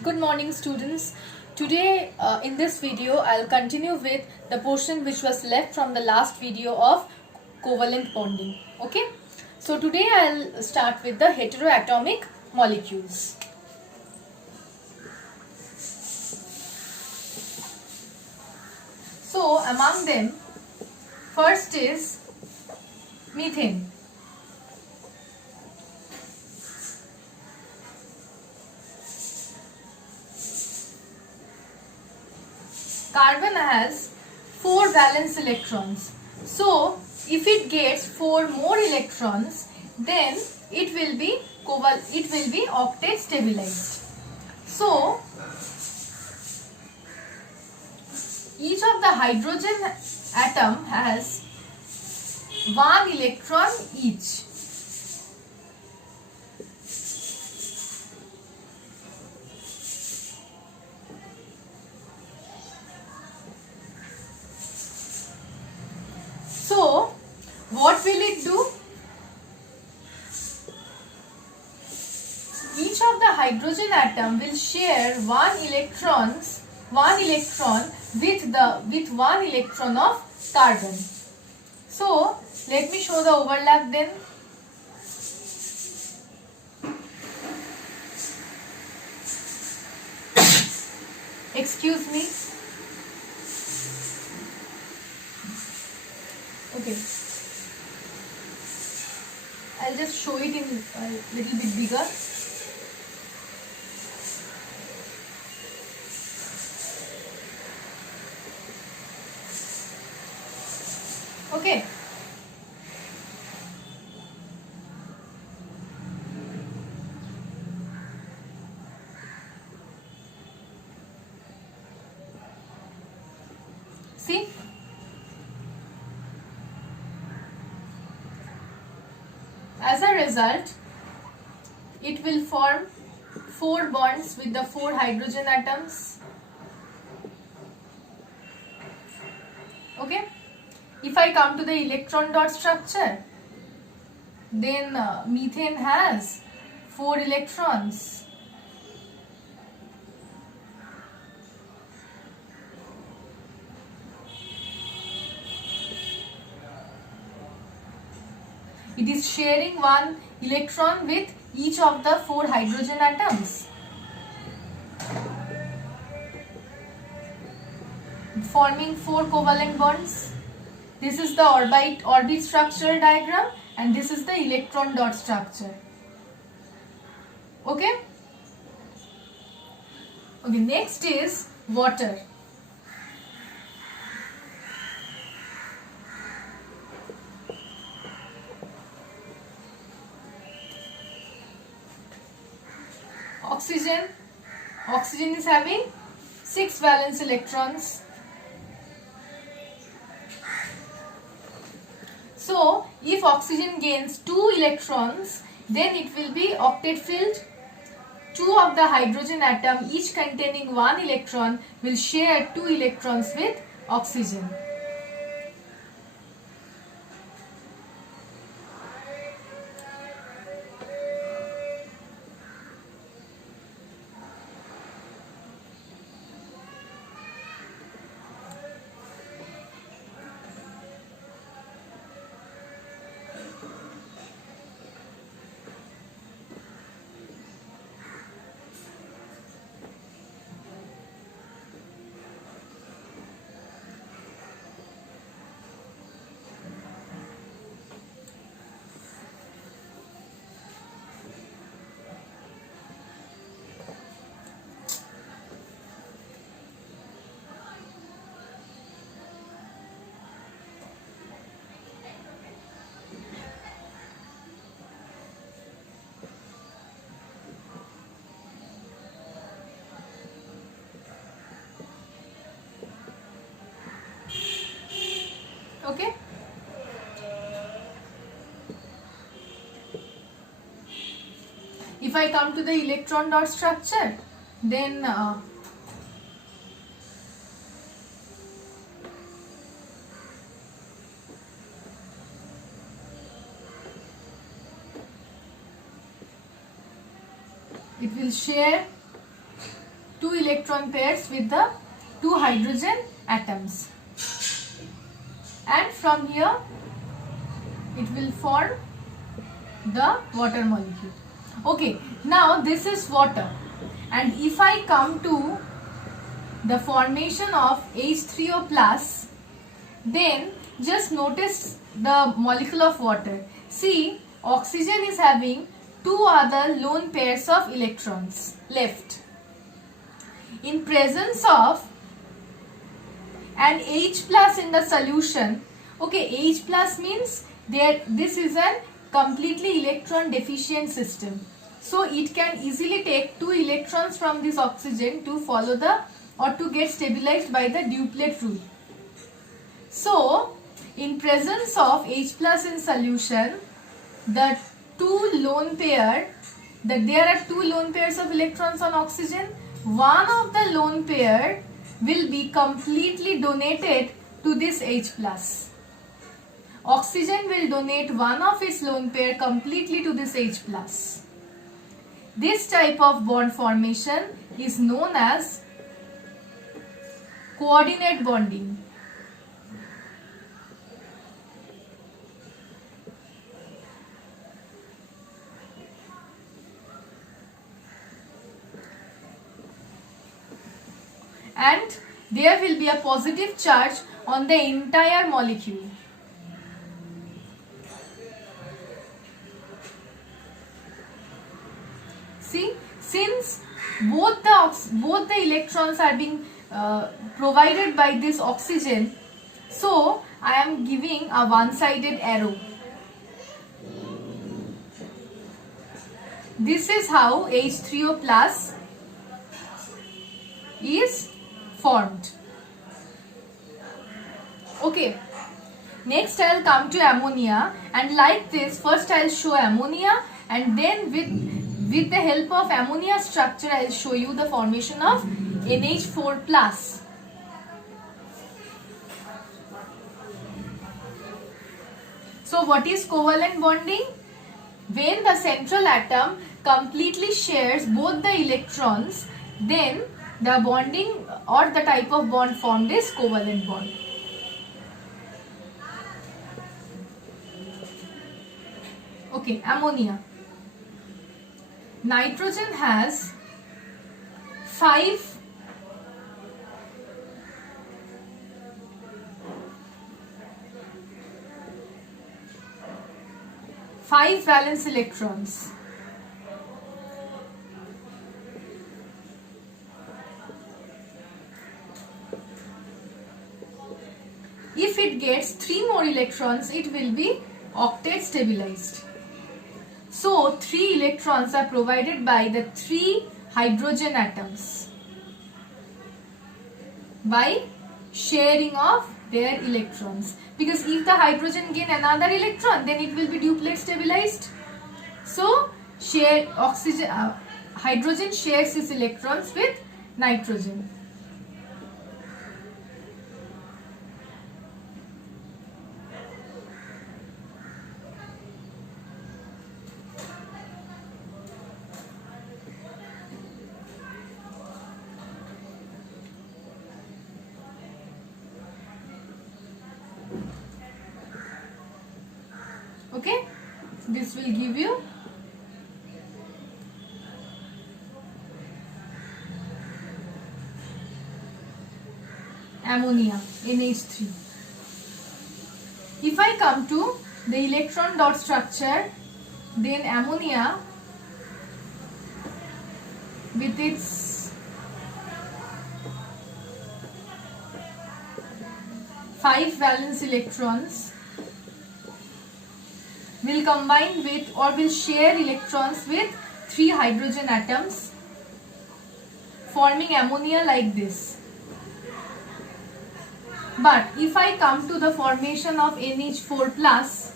Good morning, students. Today in this video I'll continue with the portion which was left from the last video of covalent bonding. Okay, so today I'll start with the heteroatomic molecules. So among them, first is methane. Carbon has 4 valence electrons. So if it gets 4 more electrons, then it will be octet stabilized. So each of the hydrogen atom has 1 electron each. So what will it do? Each of the hydrogen atom will share one electron with 1 electron of carbon. So let me show the overlap then. Excuse me. Okay. I'll just show it in a little bit bigger. Okay. See? As a result, it will form 4 bonds with the 4 hydrogen atoms. Okay. If I come to the electron dot structure, then methane has 4 electrons. It is sharing 1 electron with each of the 4 hydrogen atoms, forming 4 covalent bonds. This is the orbit structure diagram, and this is the electron dot structure. Okay? Okay, next is water. Oxygen is having 6 valence electrons. So if oxygen gains 2 electrons, then it will be octet filled. 2 of the hydrogen atom, each containing 1 electron, will share 2 electrons with oxygen. Okay. If I come to the electron dot structure, then it will share two electron pairs with the two hydrogen atoms, and from here it will form the water molecule. Okay, now this is water, and if I come to the formation of H3O plus, then just notice the molecule of water. See, oxygen is having two other lone pairs of electrons left. In presence of an H plus in the solution, okay, H plus means this is a completely electron deficient system. So it can easily take two electrons from this oxygen to follow the or to get stabilized by the duplet rule. So in presence of H plus in solution, there are two lone pairs of electrons on oxygen. One of the lone pair will be completely donated to this H plus. Oxygen will donate one of its lone pair completely to this H plus. This type of bond formation is known as coordinate bonding. And there will be a positive charge on the entire molecule. See, since both the electrons are being provided by this oxygen, so I am giving a one-sided arrow. This is how H3O plus is formed. Okay, next I will come to ammonia, and like this, first I will show ammonia, and then with the help of ammonia structure I will show you the formation of NH4 plus. So what is covalent bonding? When the central atom completely shares both the electrons, then the bonding or the type of bond formed is covalent bond. Okay, ammonia. Nitrogen has 5 valence electrons. If it gets 3 more electrons, it will be octet stabilized. So 3 electrons are provided by the 3 hydrogen atoms by sharing of their electrons. Because if the hydrogen gain another electron, then it will be duplet stabilized. So hydrogen shares its electrons with nitrogen. Okay, this will give you ammonia, NH3. If I come to the electron dot structure, then ammonia with its 5 valence electrons will combine with or will share electrons with 3 hydrogen atoms, forming ammonia like this. But if I come to the formation of NH4 plus,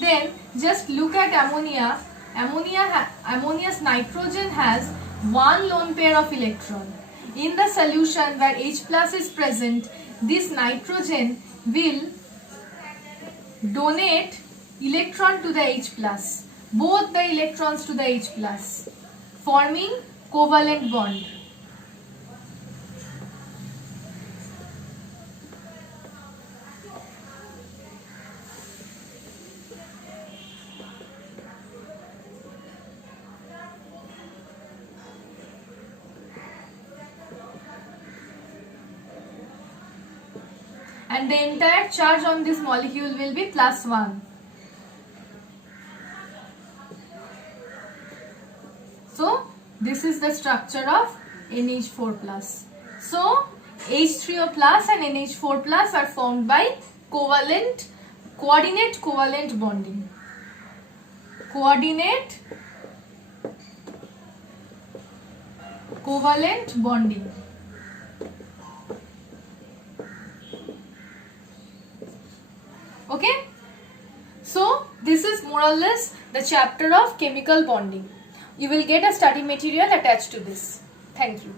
then just look at ammonia. Ammonia's nitrogen has 1 lone pair of electron. In the solution where H plus is present, this nitrogen will donate electron to the H plus, both the electrons to the H plus, forming covalent bond. and the entire charge on this molecule will be +1. So this is the structure of NH4+. So H3O plus and NH4 plus are formed by coordinate covalent bonding. Coordinate covalent bonding. Okay, so this is more or less the chapter of chemical bonding. You will get a study material attached to this. Thank you.